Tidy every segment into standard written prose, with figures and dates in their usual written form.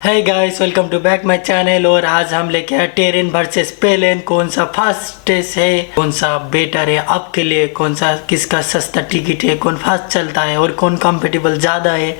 Hey guys, welcome to back my channel। और आज हम लेके आए ट्रेन वर्सेस प्लेन, कौन सा फास्टेस्ट है, कौन सा बेटर है आपके लिए, कौन सा किसका सस्ता टिकट है, कौन फास्ट चलता है और कौन कंफर्टेबल ज़्यादा है।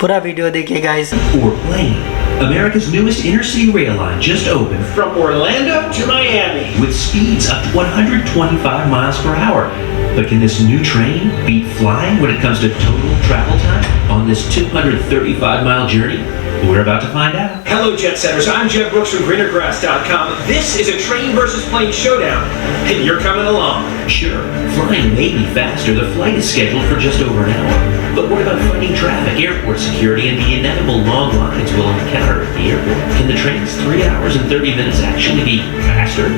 पूरा वीडियो देखिए guys। Or plane. America's newest intercity rail line just opened from Orlando to Miami with speeds up to 125 miles per hour. But can this new train beat flying when it comes to total travel time on this 235-mile journey? We're about to find out. Hello, Jet Setters. I'm Jeb Brooks from GreenerGrass.com. This is a train versus plane showdown, and you're coming along. Sure, flying may be faster. The flight is scheduled for just over an hour. But what about fighting traffic, airport security, and the inevitable long lines we'll encounter at the airport? Can the train's 3 hours and 30 minutes actually be faster?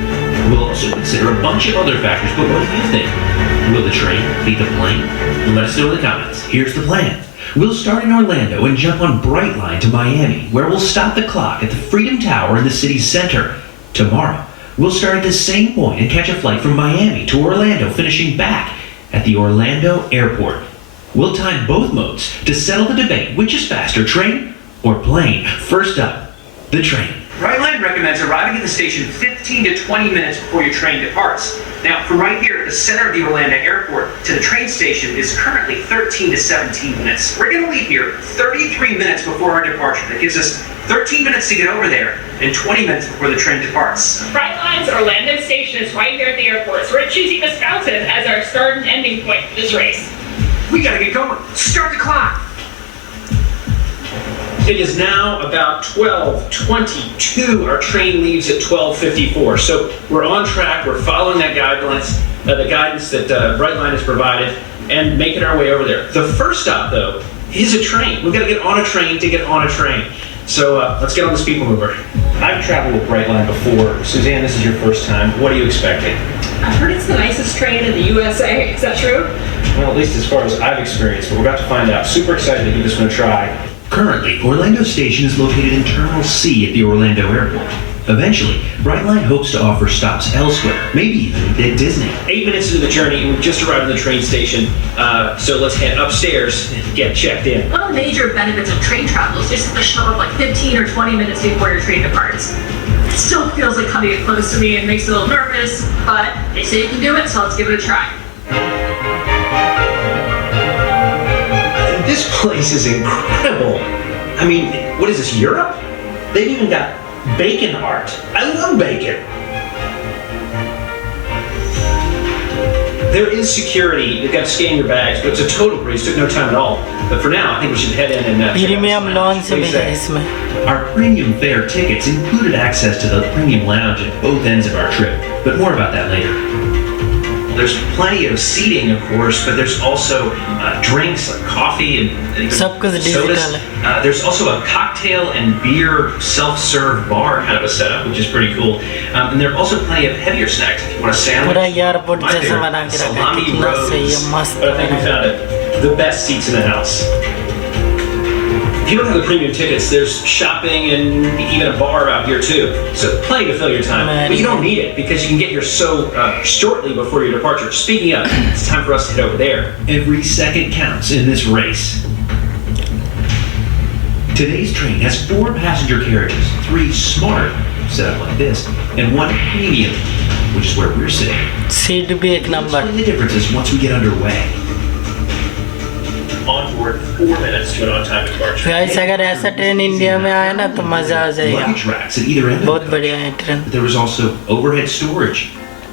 We'll also consider a bunch of other factors, but what do you think? Will the train beat the plane? Let us know in the comments. Here's the plan. We'll start in Orlando and jump on Brightline to Miami, where we'll stop the clock at the Freedom Tower in the city's center. Tomorrow, we'll start at the same point and catch a flight from Miami to Orlando, finishing back at the Orlando airport. We'll time both modes to settle the debate, which is faster, train or plane. First up, the train. Brightline recommends arriving at the station 15 to 20 minutes before your train departs. Now, from right here at the center of the Orlando airport to the train station is currently 13 to 17 minutes. We're going to leave here 33 minutes before our departure. That gives us 13 minutes to get over there and 20 minutes before the train departs. Brightline's Orlando station is right here at the airport, so we're choosing this fountain as our start and ending point for this race. We got to get going. Start the clock. It is now about 12:22. Our train leaves at 12:54. So we're on track. We're following that the guidance that Brightline has provided, and making our way over there. The first stop, though, is a train. We've got to get on a train to get on a train. So let's get on this people mover. I've traveled with Brightline before. Suzanne, this is your first time. What are you expecting? I've heard it's the nicest train in the USA. Is that true? Well, at least as far as I've experienced, but we're about to find out. Super excited to give this one a try. Currently, Orlando Station is located in Terminal C at the Orlando airport. Eventually, Brightline hopes to offer stops elsewhere, maybe even at Disney. 8 minutes into the journey, and we've just arrived at the train station. So let's head upstairs and get checked in. One of the major benefits of train travel is just to show up like 15 or 20 minutes before your train departs. It still feels like coming in close to me and makes me a little nervous, but they say you can do it, so let's give it a try. This place is incredible. I mean, what is this, Europe? They've even got bacon art. I love bacon. There is security. You've got to scan your bags, but it's a total breeze. Took no time at all. But for now, I think we should head in and premium launch से मिला है इसमें। Our premium fare tickets included access to the premium lounge at both ends of our trip, but more about that later. There's plenty of seating, of course, but there's also drinks like coffee and सब कुछ sodas. Digital है। There's also a cocktail and beer self-serve bar kind of a setup, which is pretty cool. And there are also plenty of heavier snacks. If you want a sandwich, पूरा airport my जैसा favorite, बना के रखा है, salami कितना सही है, rolls. मस्त But I think we बना है। found it. The best seats in the house. If you don't have the premium tickets, there's shopping and even a bar out here too. So plenty to fill your time. But you don't need it because you can get here so shortly before your departure. Speaking of, it's time for us to head over there. Every second counts in this race. Today's train has 4 passenger carriages, 3 smart, set up like this, and 1 premium, which is where we're sitting. Seat भी एक We'll number. explain the differences once we get underway. Onboard 4 minutes to an on-time departure. Guys अगर ऐसा train India में आए ना तो मजा आ जाएगा। Luggage racks at either end of बहुत it. बढ़िया है train. There was also overhead storage,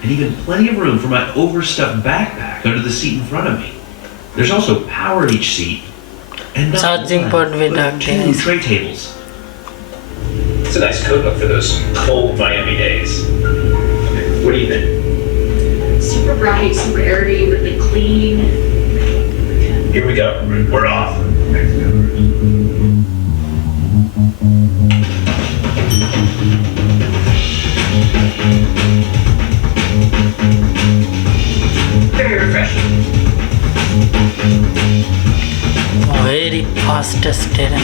and even plenty of room for my overstuffed backpack under the seat in front of me. There's also power at each seat, and not Charging one, port भी but रख दिए 2 हैं। tray tables. It's a nice coat look for those cold Miami days. Okay, what do you think? Super bright, super airy, really clean. Here we go. We're off. Very refreshing. Very fastest train,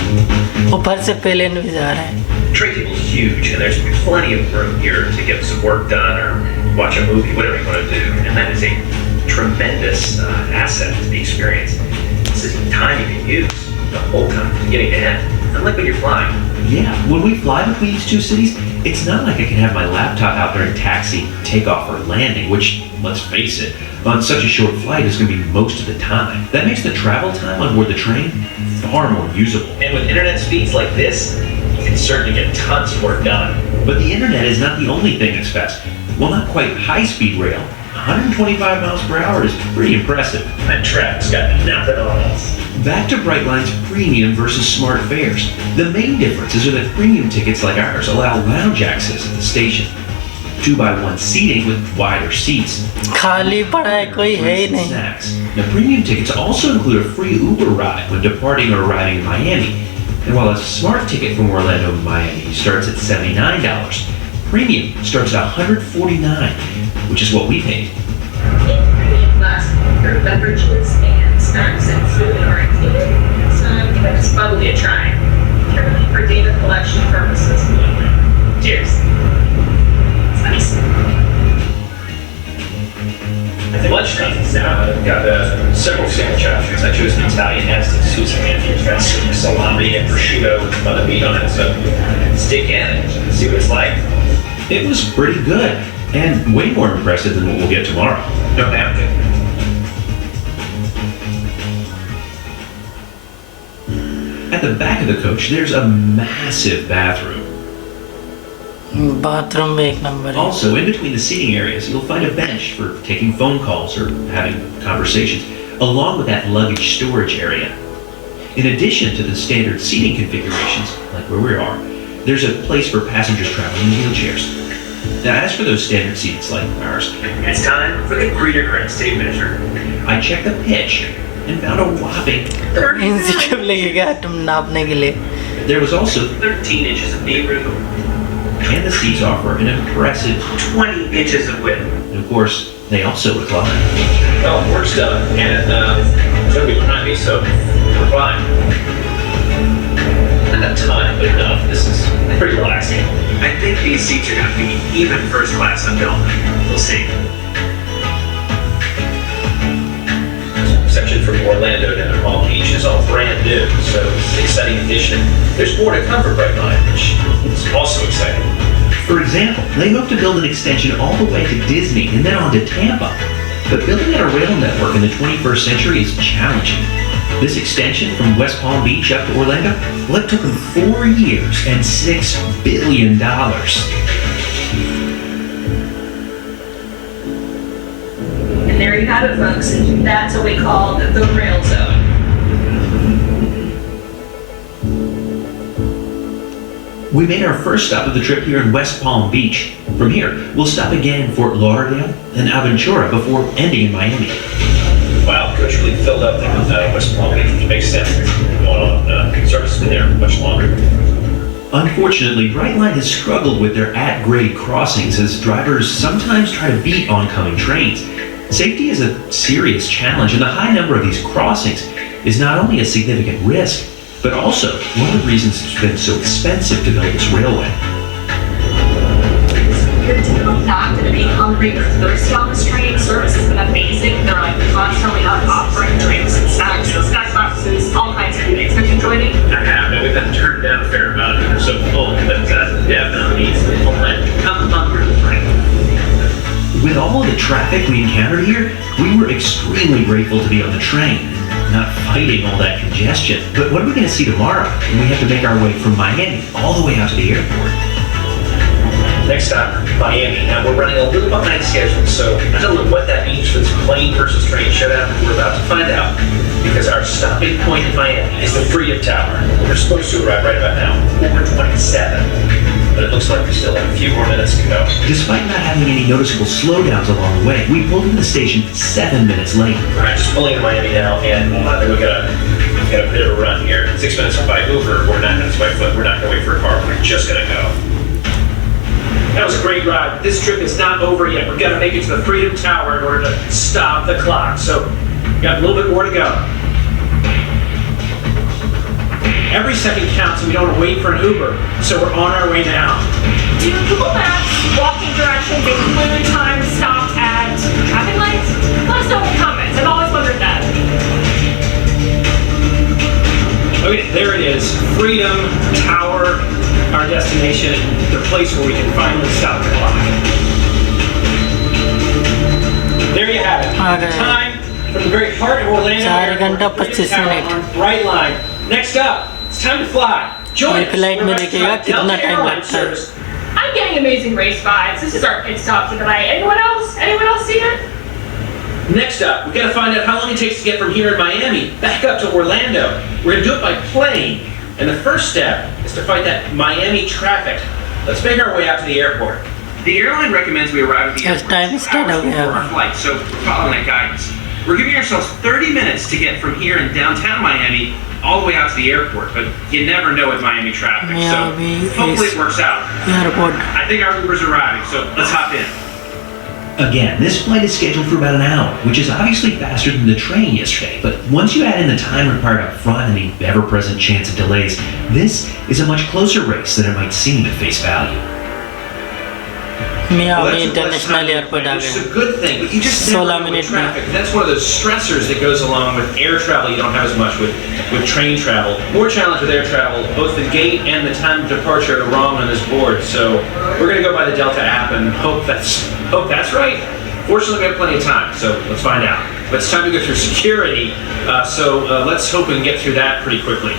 ऊपर से plane भी जा रहे हैं। Tray table's huge, and there's plenty of room here to get some work done or watch a movie, whatever you want to do. And that is a tremendous asset to the experience. This is time you can use the whole time, from beginning to end. Unlike when you're flying, Yeah, when we fly between these two cities, it's not like I can have my laptop out there and taxi, takeoff, or landing, which, let's face it, on such a short flight is going to be most of the time. That makes the travel time on board the train far more usable. And with internet speeds like this, you can certainly get tons of work done. But the internet is not the only thing that's fast. Well, not quite high-speed rail. 125 miles per hour is pretty impressive. That traffic's got nothing on us. Back to Brightline's premium versus smart fares. The main differences are that premium tickets like ours allow lounge access at the station. 2x1 seating with wider seats. खाली पड़ा है कोई है ही नहीं. Snacks. Now, premium tickets also include a free Uber ride when departing or arriving in Miami. And while a smart ticket from Orlando to Miami starts at $79, premium starts at $149, which is what we paid. In premium class, your beverages and snacks and food are included. So give it just probably a try. Purely for data collection purposes. Cheers. It's nice. At lunchtime, I've got several sandwich options. I chose the Italian as the Susan Andrews. Got some salami and prosciutto with other meat on it. So let's dig in and see what it's like. It was pretty good, and way more impressive than what we'll get tomorrow. Don't have to. At the back of the coach, there's a massive bathroom. Bathroom में एक number है. Also, in between the seating areas, you'll find a bench for taking phone calls or having conversations, along with that luggage storage area. In addition to the standard seating configurations, like where we are, there's a place for passengers traveling in wheelchairs. Now, as for those standard seats like ours, It's time for the Greeter Grand State Measure. I checked the pitch and found a whopping. Insecure लगेगा तुम नापने के लिए. There was also 13 inches of knee room, and the seats offer an impressive 20 inches of width. And of course, they also recline. Well, work's done, and it's going to be behind me, so we're fine. Not a ton, but enough. This is pretty relaxing. I think these seats are going to be even first class on Delta. We'll see. Section from Orlando down to Palm Beach is all brand new, so it's an exciting addition. There's more to come for Brightline, which is also exciting. For example, they hope to build an extension all the way to Disney and then on to Tampa. But building out a rail network in the 21st century is challenging. This extension from West Palm Beach up to Orlando, well, it took them 4 years and $6 billion. And there you have it, folks. That's what we call the rail zone. We made our first stop of the trip here in West Palm Beach. From here, we'll stop again in Fort Lauderdale and Aventura before ending in Miami. Wow, coach really filled up there with West Palm Beach, which makes sense. Going on, service has been there much longer. Unfortunately, Brightline has struggled with their at-grade crossings as drivers sometimes try to beat oncoming trains. Safety is a serious challenge, and the high number of these crossings is not only a significant risk, but also one of the reasons it's been so expensive to build this railway. You're not going to be hungry or thirsty on this train. Service has been amazing. They're like constantly offering drinks and snacks and snack boxes, all kinds of things. Have you enjoyed it? I have. Now, we've had to turn down a fair amount of it. They're so full, but definitely needs to come hungry with Frank. With all of the traffic we encountered here, we were extremely grateful to be on the train, not fighting all that congestion. But what are we going to see tomorrow when we have to make our way from Miami all the way out to the airport? Next stop, Miami. Now, we're running a little behind schedule, so I don't know what that means for this plane versus train showdown. We're about to find out, because our stopping point in Miami is the Freedom Tower. We're supposed to arrive right about now, 4:27. But it looks like we still have a few more minutes to go. Despite not having any noticeable slowdowns along the way, we pulled into the station 7 minutes late. All right, just pulling into Miami now, and we got a bit of a run here. 6 minutes by Uber, or 9 minutes by foot. We're not going to wait for a car. We're just going to go. That was a great ride. This trip is not over yet. We've got to make it to the Freedom Tower in order to stop the clock. So we've got a little bit more to go. Every second counts, and we don't want to wait for an Uber. So we're on our way now. Do Google Maps walking directions include time stopped at traffic lights? Let us know in the comments. I've always wondered that. Okay, there it is. Freedom Tower, our destination, the place where we can finally stop the clock. There you have it. Okay. Time from the very heart of Orlando 4 घंटा Airport, 25 Tower minute. on Brightline. Next up, it's time to fly. Join us. Flight We're में about to देखिएगा try कितना Delta time Airlines लगता है। service. I'm getting amazing race vibes. This is our pit stop for the night. Anyone else? Anyone else see it? Next up, we gotta find out how long it takes to get from here in Miami back up to Orlando. We're gonna do it by plane. And the first step is to fight that Miami traffic. Let's make our way out to the airport. The airline recommends we arrive at the Yes, airport time 2 start hours over before here. our flight, so we're following that guidance. We're giving ourselves 30 minutes to get from here in downtown Miami all the way out to the airport, but you never know with Miami traffic, so Miami hopefully is- it works out. Airport I think our Uber's arriving, so let's hop in. Again, this flight is scheduled for about an hour, which is obviously faster than the train yesterday. But once you add in the time required up front and the ever-present chance of delays, this is a much closer race than it might seem at face value. Miami that's a international blessed airport आ Which is गए। a good thing, but you just never 16 know with minutes में। traffic. That's one of those stressors that goes along with air travel. You don't have as much with train travel. More challenge with air travel. Both the gate and the time of departure are wrong on this board. So we're gonna go by the Delta app and hope that's right. Fortunately, we have plenty of time, so let's find out. But it's time to go through security, so let's hope we can get through that pretty quickly.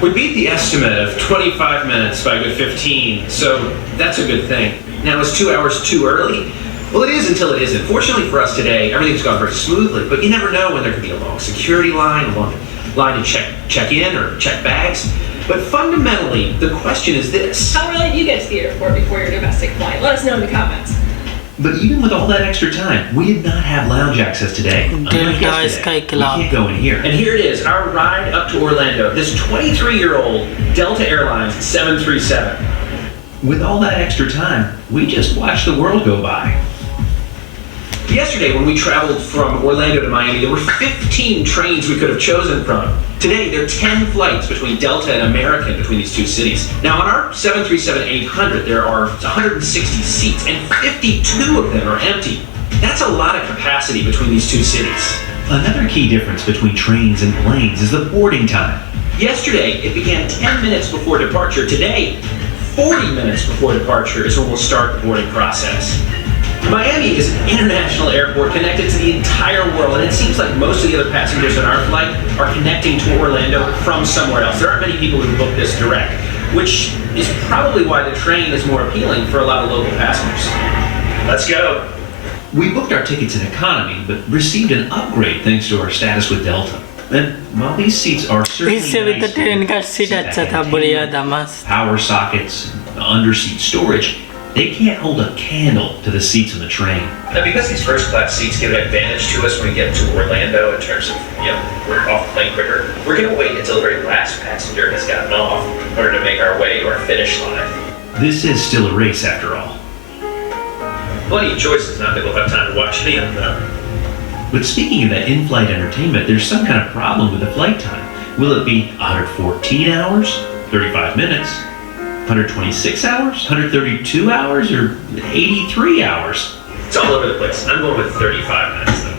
We beat the estimate of 25 minutes by a good 15, so that's a good thing. Now, is 2 hours too early? Well, it is until it isn't. Fortunately for us today, everything's gone very smoothly, but you never know when there could be a long security line, a long line to check in or check bags. But fundamentally, the question is this. How early do you get to the airport before your domestic flight? Let us know in the comments. But even with all that extra time, we did not have lounge access today. Unlike Delta yesterday, Sky we Club. can't go in here. And here it is, our ride up to Orlando. This 23-year-old Delta Airlines 737. With all that extra time, we just watched the world go by. Yesterday, when we traveled from Orlando to Miami, there were 15 trains we could have chosen from. Today, there are 10 flights between Delta and American between these two cities. Now, on our 737-800, there are 160 seats, and 52 of them are empty. That's a lot of capacity between these two cities. Another key difference between trains and planes is the boarding time. Yesterday, it began 10 minutes before departure. Today, 40 minutes before departure is when we'll start the boarding process. Miami is an international airport connected to the entire world, and it seems like most of the other passengers on our flight are connecting to Orlando from somewhere else. There aren't many people who book this direct, which is probably why the train is more appealing for a lot of local passengers. Let's go. We booked our tickets in economy, but received an upgrade thanks to our status with Delta. And while these seats are certainly इससे भी तो nice, train का seat अच्छा था, बढ़िया था, मस्त। power sockets, under-seat storage, they can't hold a candle to the seats in the train. Now, because these first class seats give an advantage to us when we get to Orlando in terms of, we're off the plane quicker, we're going to wait until the very last passenger has gotten off in order to make our way to our finish line. This is still a race after all. Plenty of choices, not that we'll have time to watch any of them. But speaking of that in-flight entertainment, there's some kind of problem with the flight time. Will it be 114 hours, 35 minutes, 126 hours, 132 hours, or 83 hours? It's all over the place. I'm going with 35 minutes, though.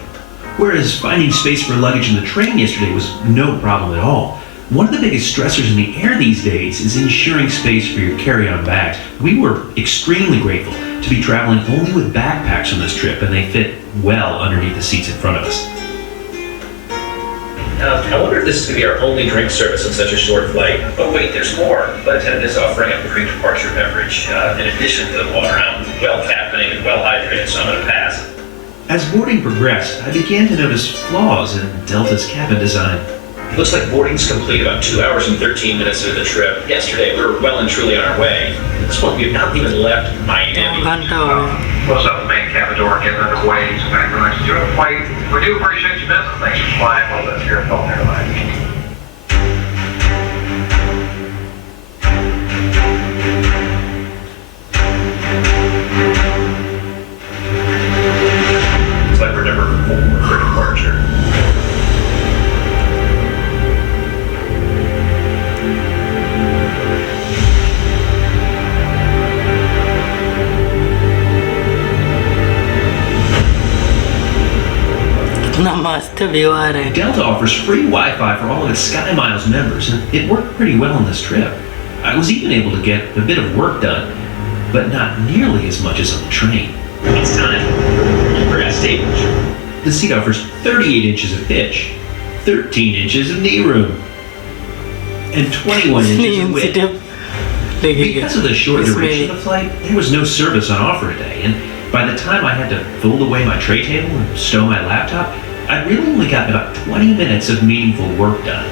Whereas finding space for luggage in the train yesterday was no problem at all. One of the biggest stressors in the air these days is ensuring space for your carry-on bags. We were extremely grateful to be traveling only with backpacks on this trip, and they fit well underneath the seats in front of us. I wonder if this is going to be our only drink service on such a short flight. But wait, there's more. Flight attendant is offering a pre-departure beverage in addition to the water. I'm well caffeinated and well hydrated, so I'm going to pass. As boarding progressed, I began to notice flaws in Delta's cabin design. Looks like boarding's complete about 2 hours and 13 minutes into the trip. Yesterday, we were well and truly on our way. At this point, we have not even left Miami. घंटा हो गया। Close up the main cabin door, getting underway. So thank you very much for doing the flight. We do appreciate your business. Thanks for flying with us here at Delta Airlines. Looks like we're number 4 for departure. कितना मस्त view आ रहा है. Delta offers free Wi-Fi for all of its Sky Miles members, and it worked pretty well on this trip. I was even able to get a bit of work done, but not nearly as much as on the train. It's time for a stage. The seat offers 38 inches of pitch, 13 inches of knee room, and 21 inches of width. Because of the short duration of the flight, there was no service on offer today, and by the time I had to fold away my tray table and stow my laptop, I really only got about 20 minutes of meaningful work done.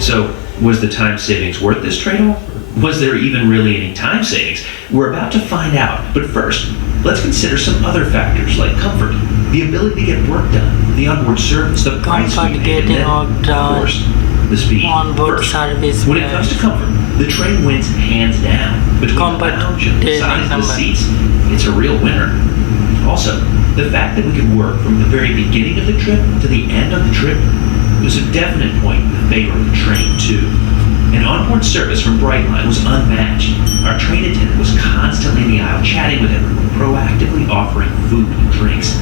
So, was the time savings worth this trade-off? Was there even really any time savings? We're about to find out, but first, let's consider some other factors like comfort, the ability to get work done, the onboard service, the price we paid, and then, of course, the speed. Onboard First, service. when it comes to comfort, the train wins hands down. Between the lounge and the size of the seats, it's a real winner. Also, the fact that we could work from the very beginning of the trip to the end of the trip was a definite point in favor of the train, too. An onboard service from Brightline was unmatched. Our train attendant was constantly in the aisle chatting with everyone, proactively offering food and drinks.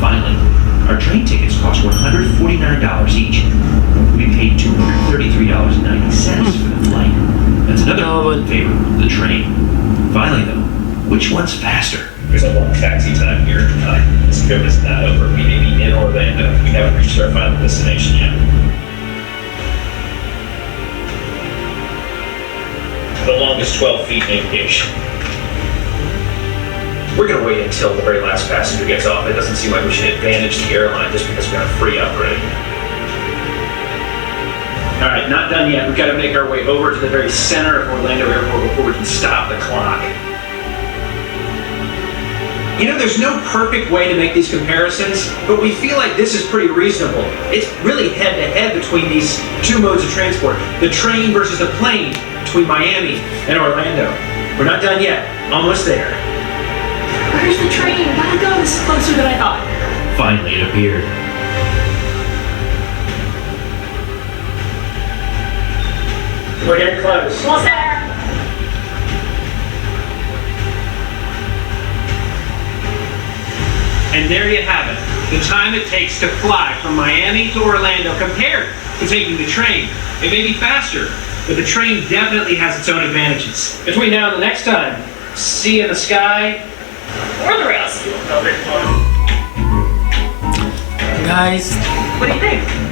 Finally, our train tickets cost $149 each. We paid $233.90 for the flight. That's another point in favor of the train. Finally, though, which one's faster? There's a long taxi time here. This trip is not over. We may be in Orlando. We haven't reached our final destination yet. The longest 12 feet in aviation. We're going to wait until the very last passenger gets off. It doesn't seem like we should advantage the airline just because we got a free upgrade. All right, not done yet. We've got to make our way over to the very center of Orlando Airport before we can stop the clock. You know, there's no perfect way to make these comparisons, but we feel like this is pretty reasonable. It's really head-to-head between these two modes of transport, the train versus the plane between Miami and Orlando. We're not done yet. Almost there. Where's the train? My God, this is closer than I thought. Finally, it appeared. We're getting close. Almost there. And there you have it. The time it takes to fly from Miami to Orlando compared to taking the train. It may be faster, but the train definitely has its own advantages. Between now and the next time, see you in the sky or the rest. Guys, What do you think?